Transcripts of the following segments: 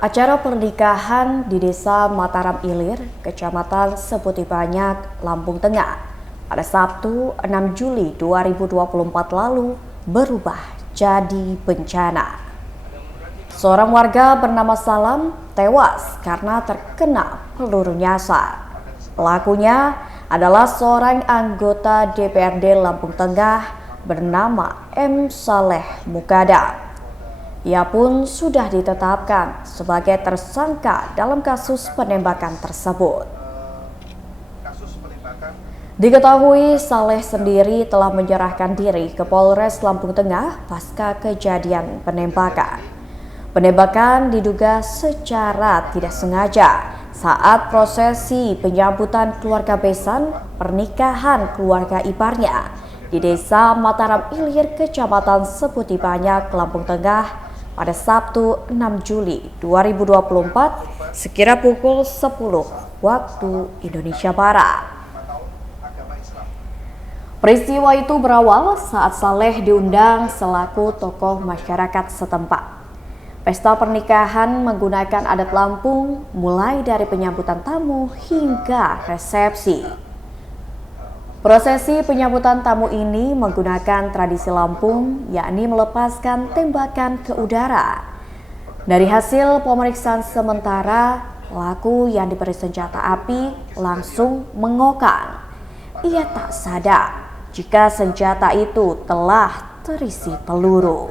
Acara pernikahan di Desa Mataram Ilir, Kecamatan Seputi Banyak, Lampung Tengah, pada Sabtu 6 Juli 2024 lalu berubah jadi bencana. Seorang warga bernama Salam tewas karena terkena peluru nyasar. Pelakunya adalah seorang anggota DPRD Lampung Tengah bernama M. Saleh Mukadam. Ia pun sudah ditetapkan sebagai tersangka dalam kasus penembakan tersebut. Diketahui Saleh sendiri telah menyerahkan diri ke Polres Lampung Tengah pasca kejadian penembakan. Penembakan diduga secara tidak sengaja saat prosesi penyambutan keluarga besan pernikahan keluarga iparnya di Desa Mataram Ilir, Kecamatan Seputi Banyak, Lampung Tengah pada Sabtu 6 Juli 2024 sekira pukul 10 waktu Indonesia Barat. Peristiwa itu berawal saat Saleh diundang selaku tokoh masyarakat setempat. Pesta pernikahan menggunakan adat Lampung mulai dari penyambutan tamu hingga resepsi. Prosesi penyambutan tamu ini menggunakan tradisi Lampung, yakni melepaskan tembakan ke udara. Dari hasil pemeriksaan sementara, pelaku yang diberi senjata api langsung mengokang. Ia tak sadar jika senjata itu telah terisi peluru.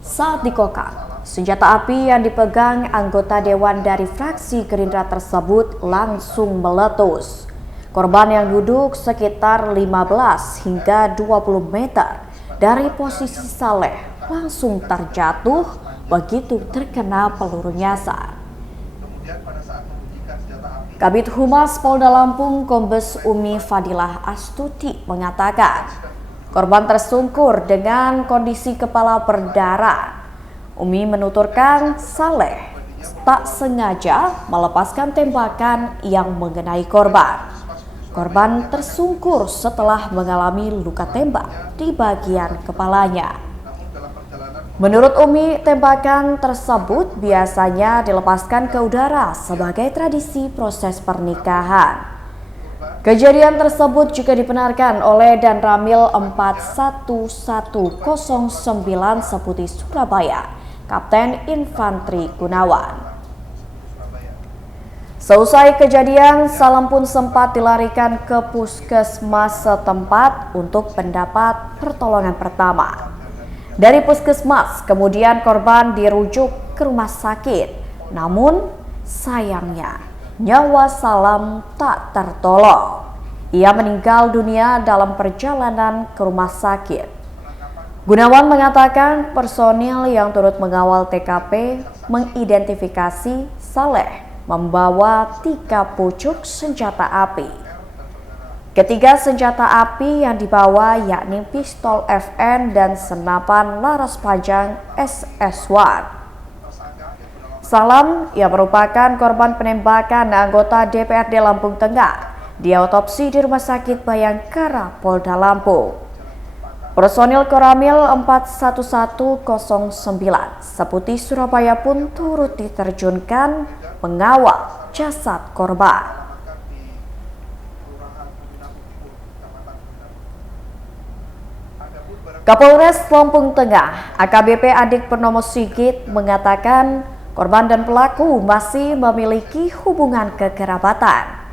Saat dikokang, senjata api yang dipegang anggota dewan dari fraksi Gerindra tersebut langsung meletus. Korban yang duduk sekitar 15 hingga 20 meter dari posisi Saleh langsung terjatuh begitu terkena peluru nyasar. Kabid Humas Polda Lampung Kombes Umi Fadilah Astuti mengatakan korban tersungkur dengan kondisi kepala berdarah. Umi menuturkan Saleh tak sengaja melepaskan tembakan yang mengenai korban. Korban tersungkur setelah mengalami luka tembak di bagian kepalanya. Menurut Umi, tembakan tersebut biasanya dilepaskan ke udara sebagai tradisi proses pernikahan. Kejadian tersebut juga dibenarkan oleh Dan Ramil 41109 Seputi Surabaya, Kapten Infanteri Gunawan. Seusai kejadian, Salam pun sempat dilarikan ke puskesmas setempat untuk mendapat pertolongan pertama. Dari puskesmas, kemudian korban dirujuk ke rumah sakit. Namun, sayangnya, nyawa Salam tak tertolong. Ia meninggal dunia dalam perjalanan ke rumah sakit. Gunawan mengatakan personil yang turut mengawal TKP mengidentifikasi Saleh membawa 3 pucuk senjata api. Ketiga senjata api yang dibawa yakni pistol FN dan senapan laras panjang SS1. Salam yang merupakan korban penembakan anggota DPRD Lampung Tengah diotopsi di Rumah Sakit Bayangkara Polda Lampung. Personil Koramil 41109 Seputi Surabaya pun turut diterjunkan mengawal jasad korban. Kapolres Lampung Tengah AKBP Adik Purnomo Sigit mengatakan korban dan pelaku masih memiliki hubungan kekerabatan.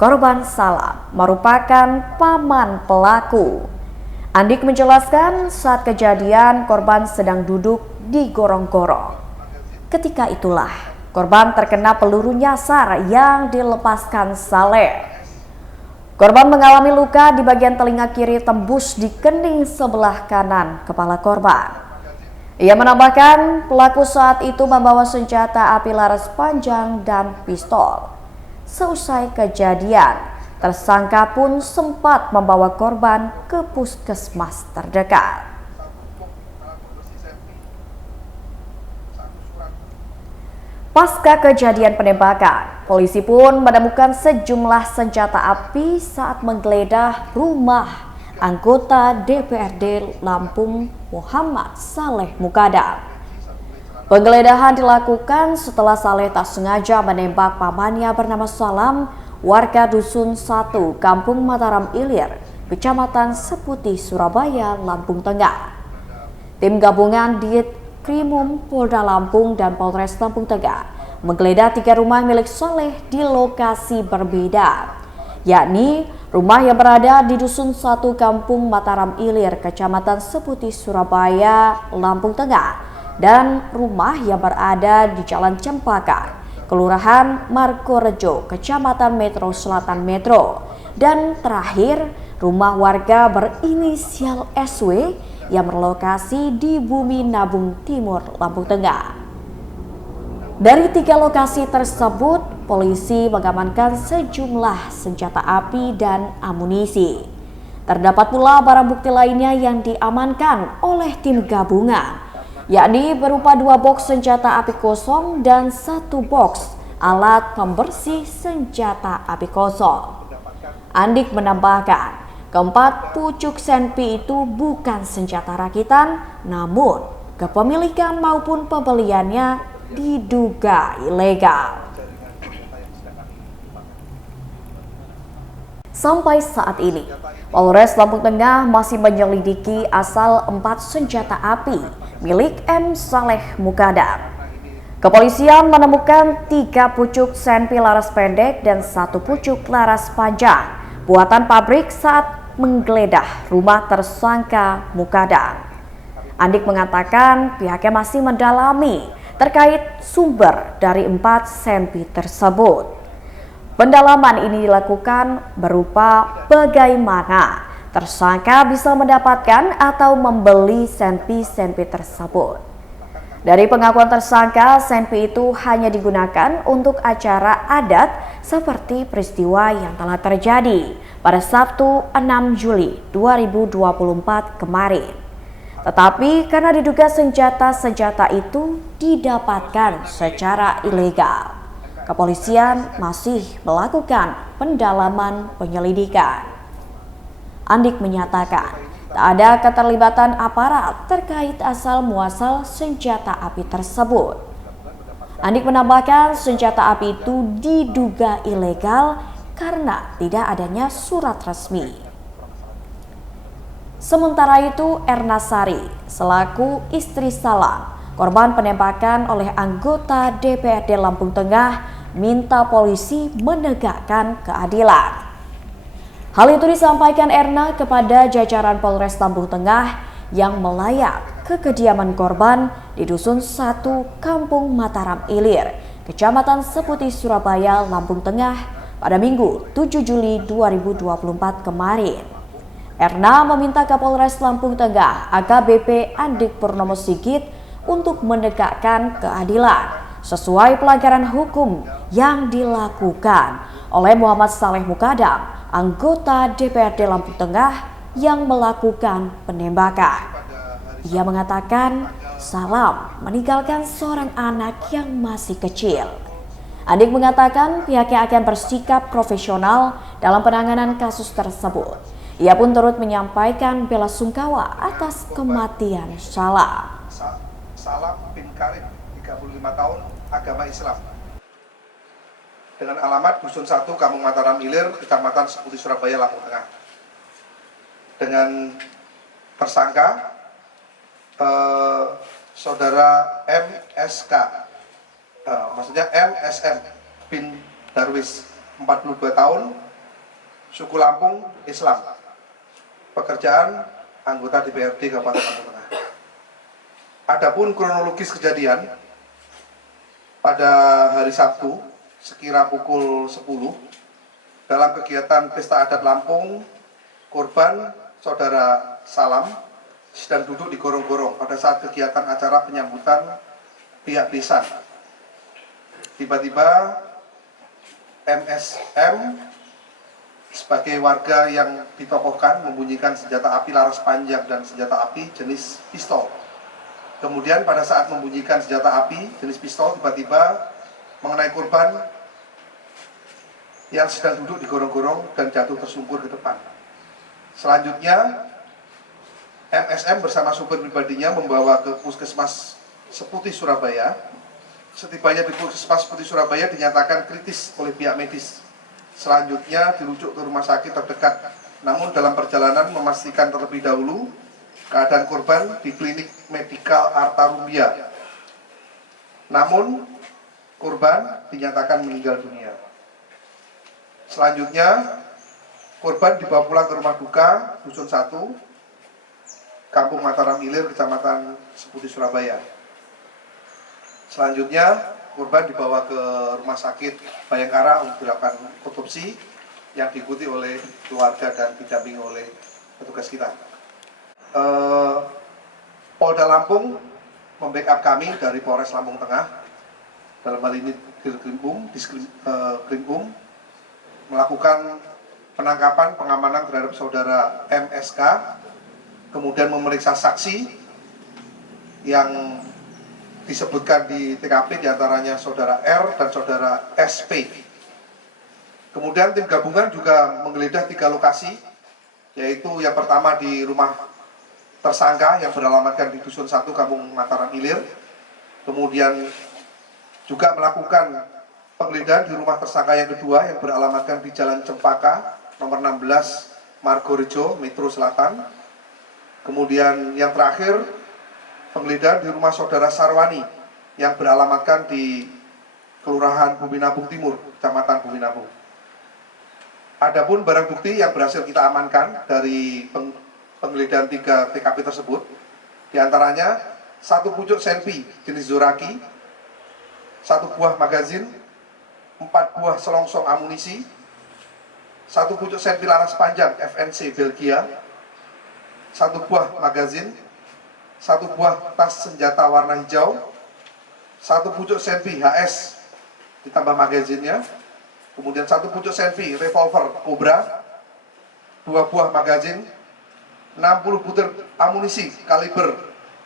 Korban Salam merupakan paman pelaku. Andik menjelaskan saat kejadian korban sedang duduk di gorong-gorong. Ketika itulah korban terkena peluru nyasar yang dilepaskan Saleh. Korban mengalami luka di bagian telinga kiri tembus di kening sebelah kanan kepala korban. Ia menambahkan pelaku saat itu membawa senjata api laras panjang dan pistol. Seusai kejadian, tersangka pun sempat membawa korban ke puskesmas terdekat. Pasca kejadian penembakan, polisi pun menemukan sejumlah senjata api saat menggeledah rumah anggota DPRD Lampung Muhammad Saleh Mukadam. Penggeledahan dilakukan setelah Saleh tak sengaja menembak pamannya bernama Salam, warga Dusun 1, Kampung Mataram Ilir, Kecamatan Seputi, Surabaya, Lampung Tengah. Tim gabungan Ditkrimum Polda Lampung dan Polres Lampung Tengah menggeledah 3 rumah milik Saleh di lokasi berbeda, yakni rumah yang berada di Dusun 1 Kampung Mataram Ilir, Kecamatan Seputi, Surabaya, Lampung Tengah, dan rumah yang berada di Jalan Cempaka, Kelurahan Margorejo, Kecamatan Metro Selatan Metro, dan terakhir rumah warga berinisial SW yang berlokasi di Bumi Nabung Timur, Lampung Tengah. Dari 3 lokasi tersebut, polisi mengamankan sejumlah senjata api dan amunisi. Terdapat pula barang bukti lainnya yang diamankan oleh tim gabungan, yakni berupa 2 boks senjata api kosong dan 1 boks alat pembersih senjata api kosong. Andik menambahkan, keempat pucuk senpi itu bukan senjata rakitan, namun kepemilikan maupun pembeliannya diduga ilegal. Sampai saat ini, Polres Lampung Tengah masih menyelidiki asal 4 senjata api milik M. Saleh Mukadam. Kepolisian menemukan 3 pucuk senpi laras pendek dan 1 pucuk laras panjang buatan pabrik saat menggeledah rumah tersangka Mukadam. Andik mengatakan pihaknya masih mendalami terkait sumber dari 4 senpi tersebut. Pendalaman ini dilakukan berupa bagaimana tersangka bisa mendapatkan atau membeli senpi-senpi tersebut. Dari pengakuan tersangka, senpi itu hanya digunakan untuk acara adat seperti peristiwa yang telah terjadi pada Sabtu 6 Juli 2024 kemarin. Tetapi karena diduga senjata-senjata itu didapatkan secara ilegal, kepolisian masih melakukan pendalaman penyelidikan. Andik menyatakan tak ada keterlibatan aparat terkait asal-muasal senjata api tersebut. Andik menambahkan senjata api itu diduga ilegal karena tidak adanya surat resmi. Sementara itu, Erna Sari selaku istri Salam, korban penembakan oleh anggota DPRD Lampung Tengah, minta polisi menegakkan keadilan. Hal itu disampaikan Erna kepada jajaran Polres Lampung Tengah yang melayat ke kediaman korban di Dusun 1 Kampung Mataram Ilir, Kecamatan Seputi, Surabaya, Lampung Tengah pada Minggu 7 Juli 2024 kemarin. Erna meminta Kapolres Lampung Tengah AKBP Andik Purnomo Sigit untuk menegakkan keadilan sesuai pelanggaran hukum yang dilakukan oleh Muhammad Saleh Mukadam, anggota DPRD Lampung Tengah yang melakukan penembakan. Ia mengatakan Salam meninggalkan seorang anak yang masih kecil. Andik mengatakan pihaknya akan bersikap profesional dalam penanganan kasus tersebut. Ia pun turut menyampaikan bela sungkawa atas kematian Salam. Salam bin Karim, 35 tahun, agama Islam. Dengan alamat Dusun 1, Kampung Mataram Ilir, Kecamatan Seputi, Surabaya, Lampung Tengah. Dengan tersangka saudara MSK, maksudnya MSM bin Darwis, 42 tahun, suku Lampung, Islam. Pekerjaan anggota DPRD Kabupaten Lampung Tengah. Adapun kronologis kejadian pada hari Sabtu sekira pukul 10 dalam kegiatan Pesta Adat Lampung, korban saudara Salam sedang duduk di gorong-gorong pada saat kegiatan acara penyambutan pihak desa. Tiba-tiba MSM sebagai warga yang ditokohkan membunyikan senjata api laras panjang dan senjata api jenis pistol. Kemudian pada saat membunyikan senjata api jenis pistol, tiba-tiba mengenai korban yang sedang duduk di gorong-gorong dan jatuh tersungkur ke depan. Selanjutnya MSM bersama supir pribadinya membawa ke puskesmas Seputih Surabaya. Setibanya di Puskesmas Seputih Surabaya dinyatakan kritis oleh pihak medis. Selanjutnya dirujuk ke rumah sakit terdekat. Namun dalam perjalanan memastikan terlebih dahulu keadaan korban di klinik medikal Arta Rumbia. Namun korban dinyatakan meninggal dunia. Selanjutnya korban dibawa pulang ke rumah duka Dusun 1, Kampung Mataram Ilir, Kecamatan Seputih Surabaya. Selanjutnya korban dibawa ke rumah sakit Bayangkara untuk dilakukan otopsi yang diikuti oleh keluarga dan didampingi oleh petugas kita. Polda Lampung membackup kami dari Polres Lampung Tengah, dalam hal ini Diskrimum, melakukan penangkapan pengamanan terhadap saudara MSK, kemudian memeriksa saksi yang disebutkan di TKP, diantaranya saudara R dan saudara SP. Kemudian tim gabungan juga menggeledah 3 lokasi, yaitu yang pertama di rumah tersangka yang beralamatkan di Dusun 1, Kampung Mataram Ilir. Kemudian juga melakukan penggeledahan di rumah tersangka yang kedua yang beralamatkan di Jalan Cempaka, nomor 16, Margorejo, Metro Selatan. Kemudian yang terakhir, penggeledahan di rumah saudara Sarwani yang beralamatkan di Kelurahan Bumi Nabung Timur, Kecamatan Bumi Nabung. Adapun barang bukti yang berhasil kita amankan dari penggeledahan 3 TKP tersebut, diantaranya 1 pucuk senpi jenis Zoraki, 1 buah magazin, 4 buah selongsong amunisi, 1 pucuk senpi laras panjang FNC Belgia, 1 buah magazin, 1 buah tas senjata warna hijau, 1 pucuk senpi HS ditambah magazinnya, kemudian 1 pucuk senpi revolver Cobra, 2 buah magazin, 60 butir amunisi kaliber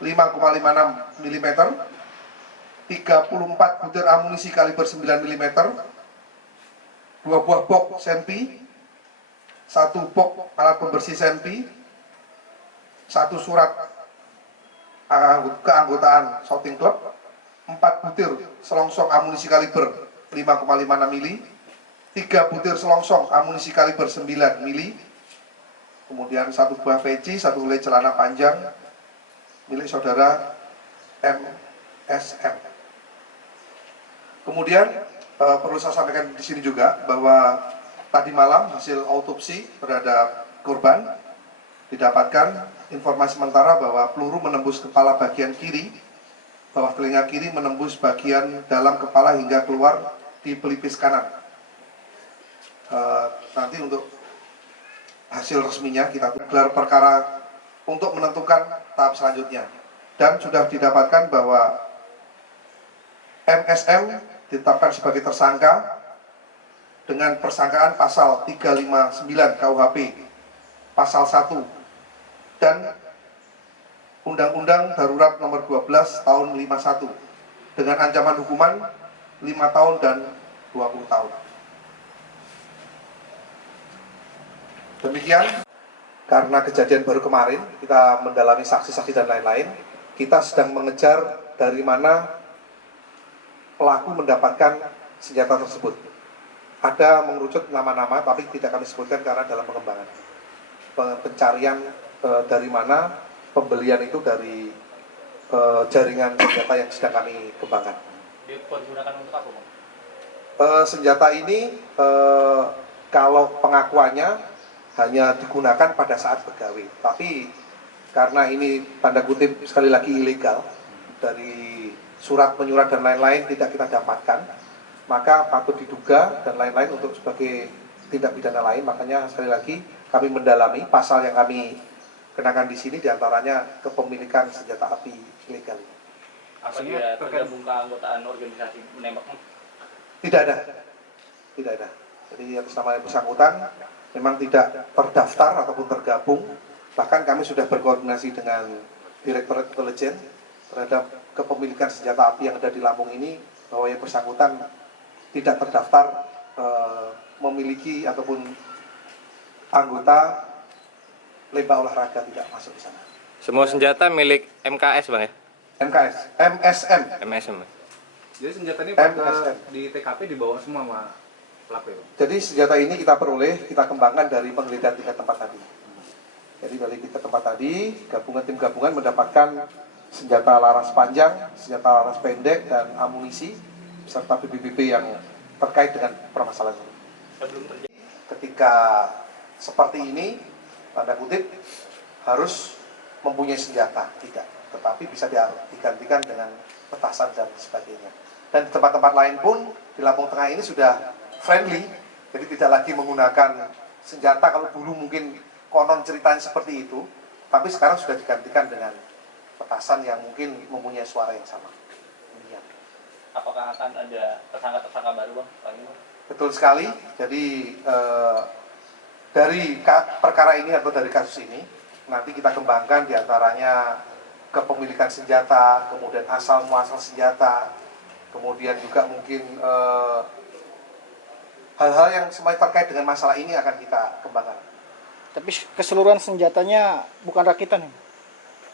5,56 mm, 34 butir amunisi kaliber 9 mm, 2 buah box senpi, 1 box alat pembersih senpi, 1 surat keanggotaan shooting club, 4 butir selongsong amunisi kaliber 5,56 mm, 3 butir selongsong amunisi kaliber 9 mm, kemudian 1 buah peci, 1 helai celana panjang milik saudara MSM. Kemudian perlu saya sampaikan di sini juga bahwa tadi malam hasil autopsi terhadap korban didapatkan informasi sementara bahwa peluru menembus kepala bagian kiri, bawah telinga kiri menembus bagian dalam kepala hingga keluar di pelipis kanan. Nanti untuk hasil resminya kita gelar perkara untuk menentukan tahap selanjutnya. Dan sudah didapatkan bahwa MSM ditetapkan sebagai tersangka dengan persangkaan pasal 359 KUHP, pasal 1 dan Undang-Undang Darurat Nomor 12 Tahun 51 dengan ancaman hukuman 5 tahun dan 20 tahun. Demikian, karena kejadian baru kemarin, kita mendalami saksi-saksi dan lain-lain, kita sedang mengejar dari mana pelaku mendapatkan senjata tersebut. Ada mengerucut nama-nama, tapi tidak kami sebutkan karena dalam pengembangan. Pencarian dari mana, pembelian itu dari jaringan senjata yang sedang kami kembangkan. Digunakan untuk apa, Bang? Senjata ini kalau pengakuannya hanya digunakan pada saat pegawai, tapi karena ini tanda kutip sekali lagi ilegal, dari surat menyurat dan lain-lain tidak kita dapatkan, maka patut diduga dan lain-lain untuk sebagai tindak pidana lain. Makanya sekali lagi kami mendalami pasal yang kami kenakan di sini, diantaranya kepemilikan senjata api ilegal. Apa dia tergabung ke anggotaan organisasi menembak? Tidak ada. Jadi atas nama yang bersangkutan memang tidak terdaftar ataupun tergabung. Bahkan kami sudah berkoordinasi dengan Direktorat Intelijen terhadap kepemilikan senjata api yang ada di Lampung ini, bahwa yang bersangkutan tidak terdaftar memiliki ataupun anggota lembah olahraga, tidak masuk di sana. Semua senjata milik MKS, Bang ya? MSM. MSM. Jadi senjata ini MSM. di TKP dibawa semua sama pelaku itu. Jadi senjata ini kita peroleh, kita kembangkan dari penggeledahan 3 tempat tadi. Jadi dari 3 tempat tadi, tim gabungan mendapatkan senjata laras panjang, senjata laras pendek, dan amunisi, serta BB-BB yang terkait dengan permasalahan ini. Sebelum terjadi Ketika seperti ini, tanda kutip, harus mempunyai senjata, tidak. Tetapi bisa digantikan dengan petasan dan sebagainya. Dan di tempat-tempat lain pun, di Lampung Tengah ini sudah friendly, jadi tidak lagi menggunakan senjata. Kalau dulu mungkin konon ceritanya seperti itu, tapi sekarang sudah digantikan dengan petasan yang mungkin mempunyai suara yang sama. Demikian. apakah akan ada tersangka-tersangka baru Bang? Betul sekali. Jadi dari perkara ini atau dari kasus ini nanti kita kembangkan diantaranya kepemilikan senjata, kemudian asal muasal senjata, kemudian juga mungkin hal-hal yang semuanya terkait dengan masalah ini akan kita kembangkan. Tapi keseluruhan senjatanya bukan rakitan ya?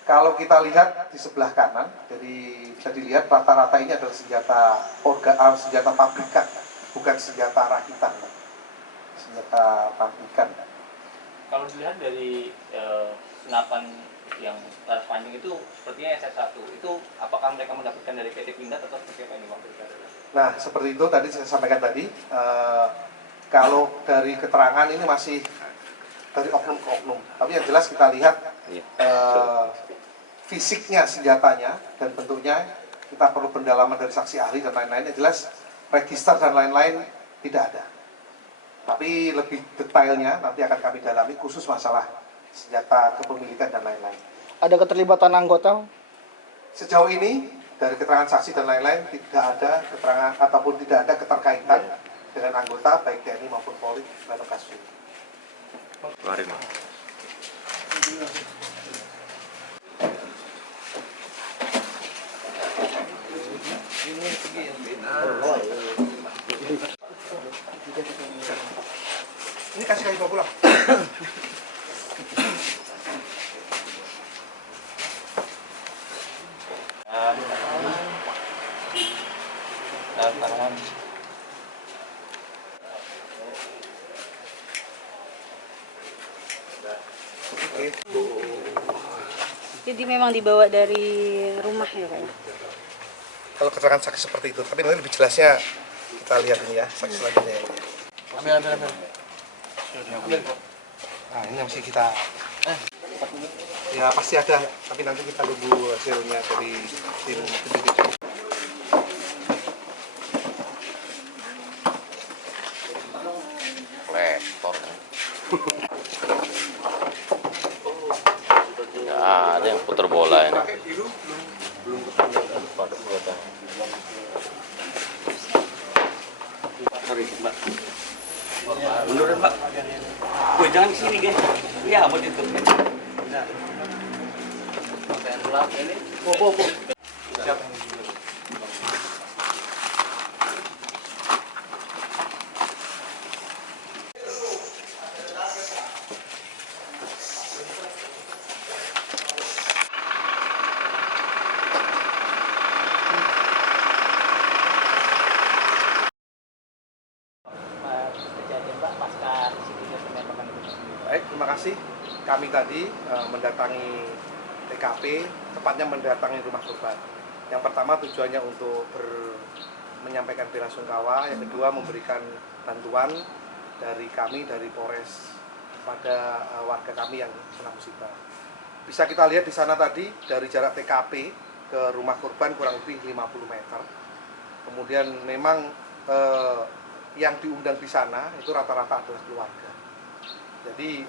Kalau kita lihat di sebelah kanan, jadi bisa dilihat rata-rata ini adalah senjata pabrikan, bukan senjata rakitan, senjata pabrikan. Kalau dilihat dari senapan yang laras panjang itu sepertinya SS1, itu apakah mereka mendapatkan dari PT Pindad atau seperti apa ini Bang? Nah, seperti itu tadi saya sampaikan tadi, kalau dari keterangan ini masih dari oknum ke oknum, tapi yang jelas kita lihat fisiknya senjatanya dan bentuknya, kita perlu pendalaman dari saksi ahli dan lain-lain. Yang jelas register dan lain-lain tidak ada, tapi lebih detailnya nanti akan kami dalami khusus masalah senjata, kepemilikan dan lain-lain. Ada keterlibatan anggota? Sejauh ini dari keterangan saksi dan lain-lain tidak ada keterangan ataupun tidak ada keterkaitan dengan anggota baik TNI maupun Polri dalam kasus ini. Keluarin. Ini kasih bawa pulang. Jadi memang dibawa dari rumah ya Pak? Kalau keterangan saksi seperti itu, tapi nanti lebih jelasnya kita lihat ini ya, saksi selanjutnya ya. Ambil. Nah, ini masih kita ya pasti ada, tapi nanti kita tunggu hasilnya dari tim penyidik. Rektor. Ya, ada yang putar bola ini. Mundurin Pak. Gue jangan kesini guys. Iya, buat itu. Ini. Siap. Baik, terima kasih. Kami tadi mendatangi TKP, tepatnya mendatangi rumah korban. Yang pertama tujuannya untuk menyampaikan bela sungkawa, yang kedua memberikan bantuan dari kami, dari Polres pada warga kami yang kena musibah. Bisa kita lihat di sana tadi, dari jarak TKP ke rumah korban kurang lebih 50 meter. Kemudian memang yang diundang di sana itu rata-rata adalah keluarga. Jadi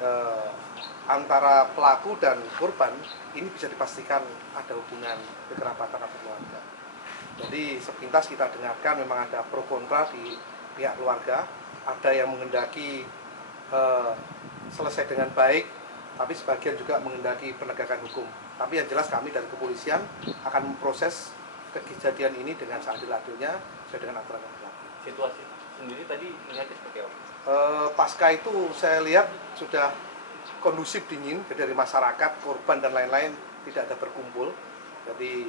antara pelaku dan korban ini bisa dipastikan ada hubungan kekerabatan atau keluarga. Jadi sepintas kita dengarkan memang ada pro kontra di pihak keluarga, ada yang menghendaki selesai dengan baik, tapi sebagian juga menghendaki penegakan hukum. Tapi yang jelas kami dari kepolisian akan memproses kejadian ini dengan seadil-adilnya sesuai dengan aturan yang berlaku. Situasi sendiri tadi melihatnya seperti apa? Pasca itu saya lihat sudah kondusif, dingin dari masyarakat, korban dan lain-lain tidak ada berkumpul. Jadi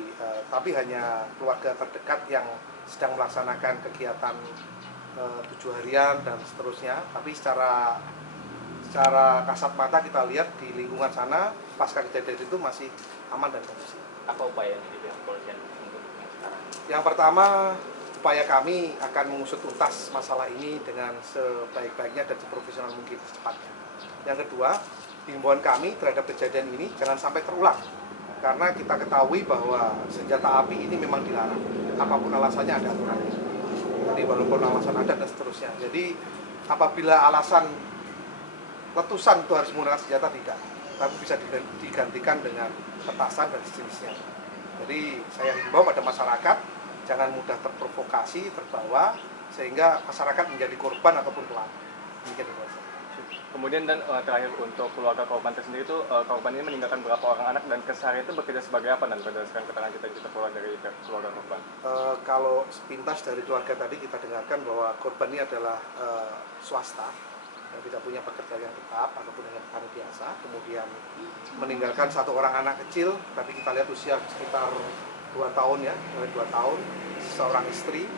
tapi hanya keluarga terdekat yang sedang melaksanakan kegiatan 7 harian dan seterusnya. Tapi secara kasat mata kita lihat di lingkungan sana pasca kejadian itu masih aman dan kondusif. Apa upaya dari pihak kepolisian untuk yang sekarang? Yang pertama, upaya kami akan mengusut tuntas masalah ini dengan sebaik-baiknya dan seprofesional mungkin secepatnya. Yang kedua, himbauan kami terhadap kejadian ini jangan sampai terulang. Karena kita ketahui bahwa senjata api ini memang dilarang. Apapun alasannya ada aturannya. Jadi walaupun alasan ada dan seterusnya. Jadi apabila alasan letusan itu harus menggunakan senjata tidak, tapi bisa digantikan dengan petasan dan sejenisnya. Jadi saya himbau pada masyarakat jangan mudah terprovokasi, terbawa, sehingga masyarakat menjadi korban ataupun pelaku. Demikian itu. Kemudian dan terakhir untuk keluarga korban tersendiri itu korban ini meninggalkan berapa orang anak dan keseharian itu bekerja sebagai apa dan berdasarkan keterangan kita keluar dari keluarga korban? Kalau sepintas dari keluarga tadi kita dengarkan bahwa korban ini adalah swasta yang tidak punya pekerjaan yang tetap ataupun dengan petani biasa, kemudian meninggalkan satu orang anak kecil, tapi kita lihat usia sekitar 2 tahun ya, 2 tahun, seorang istri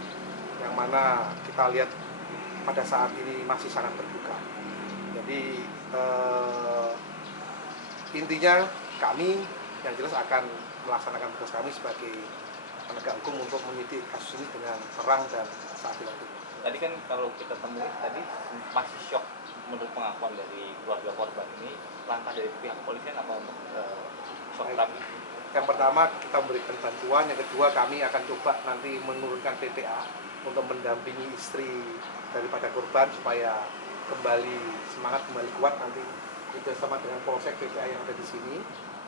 yang mana kita lihat pada saat ini masih sangat berduka. Jadi intinya kami yang jelas akan melaksanakan tugas kami sebagai penegak hukum untuk menyidik kasus ini dengan terang dan seadil-adilnya. Tadi kan kalau kita temui tadi masih shock menurut pengakuan dari keluarga korban ini, langkah dari pihak kepolisian apa untuk shock terapi? Yang pertama kita memberikan bantuan, yang kedua kami akan coba nanti menurunkan PPA untuk mendampingi istri daripada korban supaya kembali semangat, kembali kuat nanti bersama dengan Polsek PPA yang ada di sini.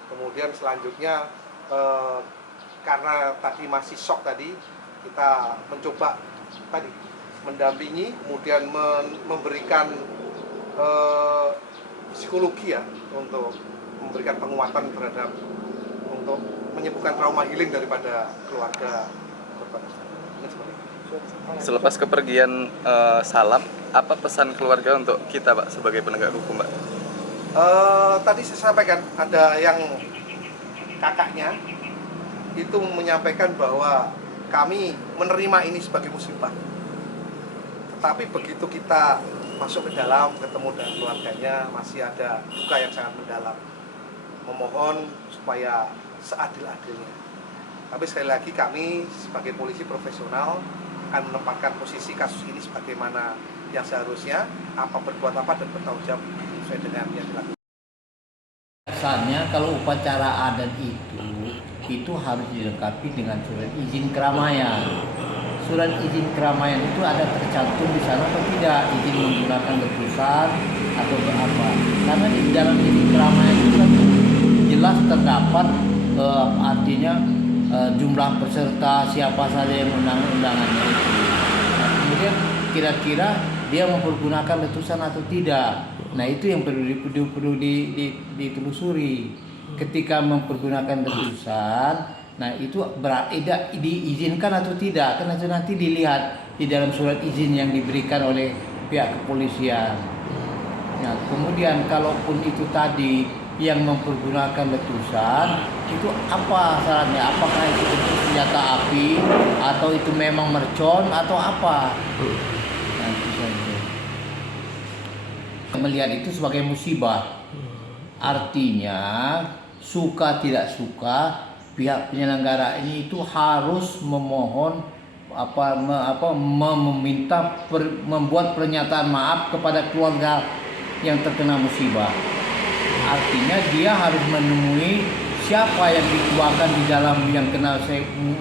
Kemudian selanjutnya karena tadi masih shock tadi, kita mencoba tadi mendampingi, kemudian memberikan psikologi ya untuk memberikan penguatan terhadap untuk menyembuhkan trauma healing daripada keluarga korban. Selepas kepergian Salam, apa pesan keluarga untuk kita, Pak, sebagai penegak hukum, Pak? Tadi saya sampaikan ada yang kakaknya itu menyampaikan bahwa kami menerima ini sebagai musibah. Tetapi begitu kita masuk ke dalam, ketemu dengan keluarganya, masih ada duka yang sangat mendalam. Memohon supaya seadil-adilnya. Tapi sekali lagi kami sebagai polisi profesional akan menempatkan posisi kasus ini sebagaimana yang seharusnya, apa berbuat apa dan bertanggung jawab sesuai dengan yang dilakukan. Biasanya kalau upacara adat itu harus dilengkapi dengan surat izin keramaian. Surat izin keramaian itu ada tercantum di sana atau tidak, izin menggunakan letusan atau apa. Karena di dalam izin keramaian itu kan jelas terdapat artinya jumlah peserta, siapa saja yang undangannya itu. Nah, kemudian kira-kira dia mempergunakan letusan atau tidak. Nah, itu yang perlu ditelusuri. Ketika mempergunakan letusan, nah itu berarti diizinkan atau tidak, karena itu nanti dilihat di dalam surat izin yang diberikan oleh pihak kepolisian. Nah, kemudian kalaupun itu tadi yang mempergunakan letusan, itu apa syaratnya? Apakah itu bentuk senjata api atau itu memang mercon atau apa? Nah, itu saja. Melihat itu sebagai musibah. Artinya suka tidak suka pihak penyelenggara ini itu harus memohon membuat pernyataan maaf kepada keluarga yang terkena musibah. Artinya dia harus menemui siapa yang dituakan di dalam yang kena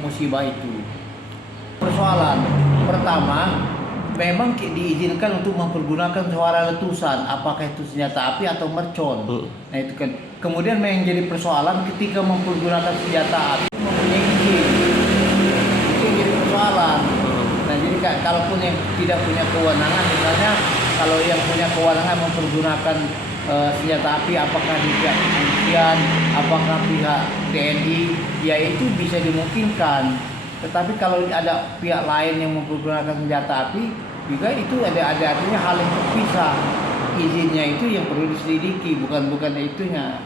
musibah itu. Persoalan pertama, memang diizinkan untuk mempergunakan suara letusan, apakah itu senjata api atau mercon. Nah itu kan. Kemudian yang jadi persoalan ketika mempergunakan senjata api mempunyai izin. Itu yang jadi persoalan. Nah jadi kalaupun yang tidak punya kewenangan, misalnya kalau yang punya kewenangan mempergunakan senjata api, apakah di pihak kepolisian, apakah pihak TNI, ya itu bisa dimungkinkan. Tetapi kalau ada pihak lain yang mempergunakan senjata api, juga itu ada artinya hal yang terpisah. Izinnya itu yang perlu diselidiki, bukan itunya.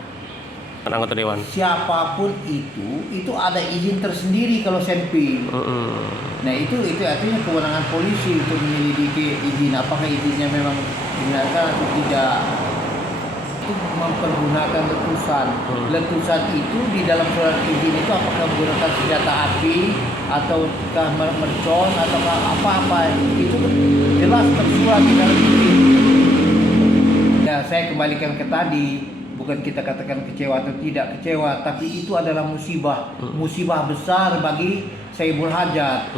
anggota dewan. Siapapun itu ada izin tersendiri kalau senpi. Nah itu artinya kewenangan polisi untuk menyelidiki izin, apakah izinnya memang digunakan atau tidak. Itu mempergunakan letusan. Letusan itu di dalam surat izin itu apakah menggunakan senjata api ataukah mercon ataukah apa-apa, itu jelas tersurat di dalam izin. Ya saya kembalikan ke tadi, bukan kita katakan kecewa atau tidak kecewa, tapi itu adalah musibah besar bagi Saiful Hajat.